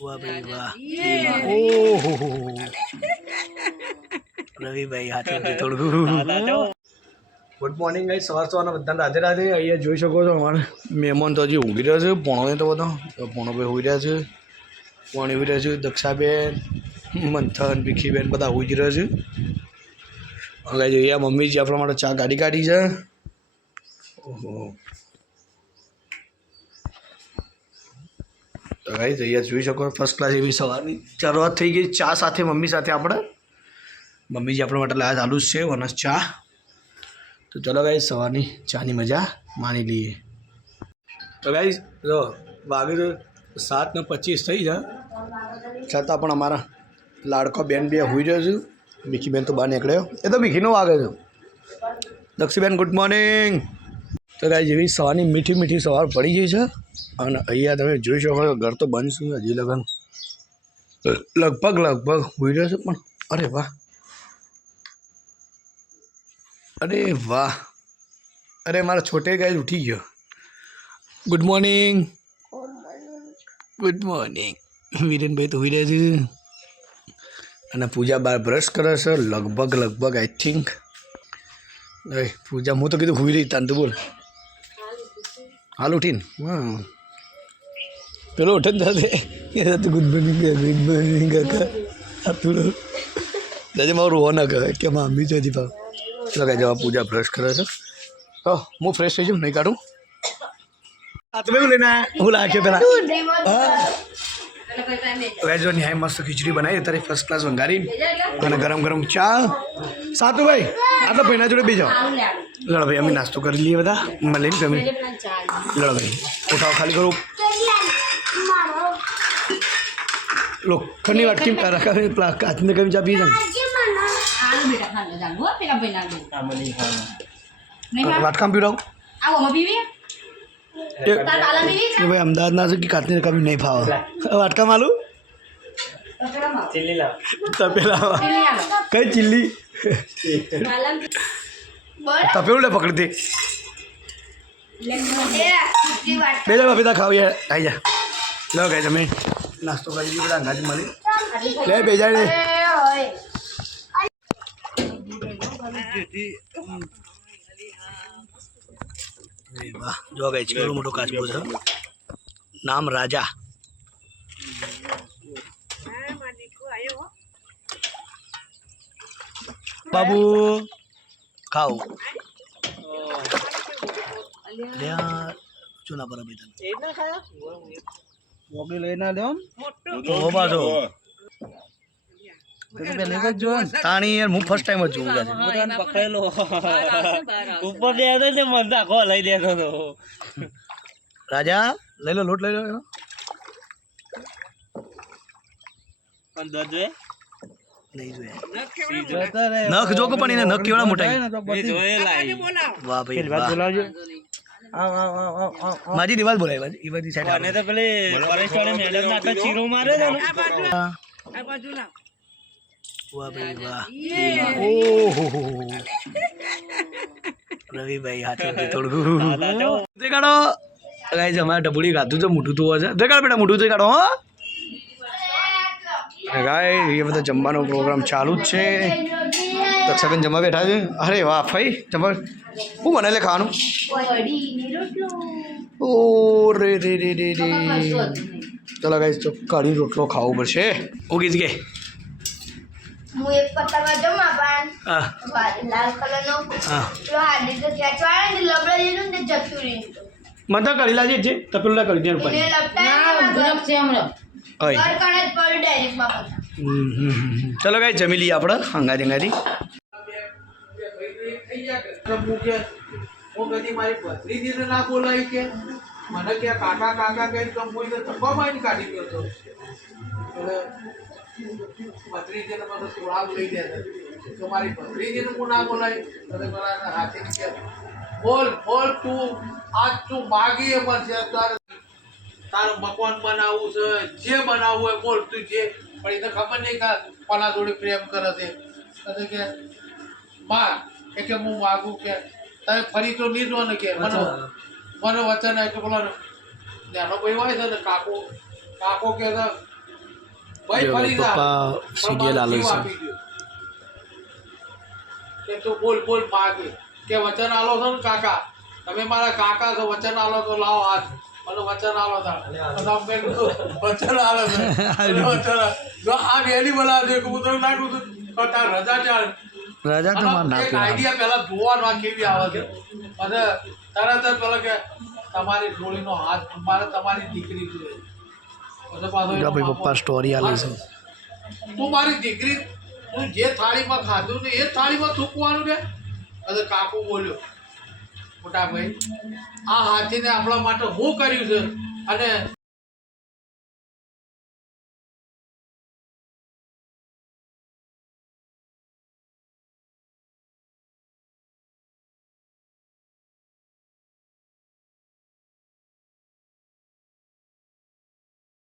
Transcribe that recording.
વાહ ભાઈ વાહ. ઓહો. રવિભાઈ હાથે હાથે થોડું. ગુડ મોર્નિંગ ગાઈ સવાર સવારના બધાને રાધે રાધે. અહીંયા જોઈ શકો છો અમારે મહેમાન તો હજી ઊંઘી રહ્યા છે પોણો તો બધો. પોણો ભાઈ હોઈ રહ્યા છે પોણી હોઈ રહ્યા છે દક્ષાબેન મંથન ભીખીબેન બધા હોઈ જ રહ્યા છે. હવે જોઈએ મમ્મી જે આપણા માટે ચા ગાડી કાઢી છે. ઓહો. તો ગાઈ અહીંયા જોઈ શકો ફર્સ્ટ ક્લાસ એવી સવારની. શરૂઆત થઈ ગઈ ચા સાથે, મમ્મી સાથે આપણે. મમ્મીજી આપણા માટે લાયા ચાલુ જ છે, વનસ ચા. તો ચલો ગાઈ સવારની ચાની મજા માણી લઈએ. તો ગાઈ જો વાગે તો સાત ને પચીસ થઈ જાય છતાં પણ અમારા લાડકો બેન બે હોઈ રહ્યો છું. ભીખી બેન તો બહાર નીકળ્યો. એ તો ભીખીનો વાગે છે. દક્ષીબેન ગુડ મોર્નિંગ તો ગાઈ જેવી સવારની મીઠી મીઠી સવાર પડી ગઈ છે. અને અહીંયા તમે જોઈ શકો છો, ઘર તો બંધ છે, હજી લગન. લગભગ લગભગ હોઈ રહ્યો છે પણ, અરે વાહ. અરે વાહ. અરે, મારા છોટે ગાય ઉઠી ગયો. Good morning good morning Virenbhai તો હોઈ રહ્યા છે. અને પૂજા બાર બ્રશ કરે છે, લગભગ લગભગ આઈ થિંક પૂજા, હું તો કીધું હોઈ રહી, તાન બોલ. હાલ ઉઠીને હા પેલો ઉઠે ને દાદે ગુડ મોર્નિંગ ગુડ મોર્નિંગ કાકા આ પેલો દાદા મારું રોવા ના કહે કે મામી છે દીપા કાંઈ જવા પૂજા બ્રશ કરે છે તો હું ફ્રેશ થઈ જાઉં નહીં કાઢું આ તમે લઈને? હું લાગ્યો પેલા વેજો વેજ ન્યાય મસ્ત ખીચડી બનાવી અત્યારે ફર્સ્ટ ક્લાસ વંગારી અને ગરમ ગરમ ચા સાતું ભાઈ આ તો ભાઈના જોડે બી જાઓ. લડો ભાઈ અમે નાસ્તો કરી લઈએ બધા. મળીને ફેમિલી. લડો ભાઈ ઉઠાવ ખાલી કરો. લોખંડની વાટકી રખાવી કાચની કમી ચા પી ના વાટકામ પીવડાવ? ભાઈ અમદાવાદના છે કે કાચની કમી નહીં ફાવે. વાટકામ આલું? તપેલા કઈ ચીલી તપેલું લે પકડતી બે જા બાપી તા ખાવ યાર આવી જા લો ગઈ તમે નાસ્તો કરી દીધો બધા અંગાજી મળી લે બે જા રે અરે વાહ જો ગઈ છે મોટો કાચબો છે નામ રાજા બાબુ ખાઓ. ચૂના પર તને મોગી લઈને આવ્યો ઓ બાજો તાણી યાર હું ફર્સ્ટ ટાઈમ જ જોઉં છું પકડેલો. ઉપર દે તો ને મને આખો લઈ દેતો તો રાજા લઈ લો લોટ લઈ લો પણ નખ જોકો પણ એને નખ કેવડા મોટા વાહ ભાઈ વાહ. માજી દિવાલ બોલાય માજી એ બધી અને સાઈડ તો પેલે ફોરેસ્ટ વાળે મેડમ ના તો ચીરો મારે છે ને. વાહ ભાઈ વાહ. ઓહો રવિભાઈ હાથે હાથે થોડું દેખાડો. ગાઈઝ અમારે ડબુડી ખાધું છે મોટું તો છે દેખાડો બેટા મોટું દેખાડો હો. અને ગાય એ બધા જમવાનો પ્રોગ્રામ ચાલુ જ છે દક્ષાબેન જમવા બેઠા છે અરે વાહ ફઈ જમવા હું બને લે ખાવાનું ઓ રે રે રે રે રે ચલો ગાઈસ તો કઢી રોટલો ખાવો પડશે ઓગીસ કે હું એક પતંગ લાલ હાડી તો ને લબડા ને મને તો લાજે છે તપેલું કરી દે ઉપર એને લપટાય ને ગુલાબ છે હમણાં ઓય. ઘર કણે જ પડ્યું ડાયરેક્ટ બાપા હમ, હમ, હમ. ચલો ગાઈ જમી લઈએ આપણે. હંગાજી હંગાજી હું કે હું કદી મારી ભત્રીજીને ના બોલાવી કે મને કે કાકા કાકા કે તો હું એને ધબ્બામાં આવીને કાઢી ગયો હતો એટલે ભત્રીજીને મને સોળા લઈ દે તો મારી ભત્રીજીને હું ના બોલાવી તો તે પેલા હાથી કે બોલ બોલ તું આજ તું માગી એ મળશે તારે તારું મકવાન બનાવવું છે જે બનાવવું હોય બોલ તું જે. પણ એને ખબર નહીં કે કોના જોડે પ્રેમ કરે છે. એટલે કે માં એ કે હું માગું કે તમે ફરી તો લીધો ને કે મને મને વચન આપ્યું બોલો નાનો ભાઈ હોય છે ને કાકો કાકો કે ભાઈ ફરી જા. સીરિયલ આલે છે. કે તું બોલ બોલ માગે કે વચન આલો છો ને કાકા? તમે મારા કાકા છો વચન આલો તો લાવો હાથ. વચન આલો તા. તો આમ કઈ વચન આલો વચન જો આ ડેડી બનાવે છે હું તો નાખું છું તો તાર રજા ચાલ. રાજા તો માર આઈડિયા પહેલા જોવાનો કેવી આવે છે. અને તરત જ પેલો કે તમારી ડોળીનો હાથ મારે તમારી દીકરી જોઈએ ભાઈ પપ્પા સ્ટોરી આલે છે. તું મારી દીકરી તું જે થાળીમાં ખાધું ને એ થાળીમાં થૂકવાનું કે? અને કાકુ બોલ્યો મોટા ભાઈ. આ હાથીને આપણા માટે શું કર્યું છે અને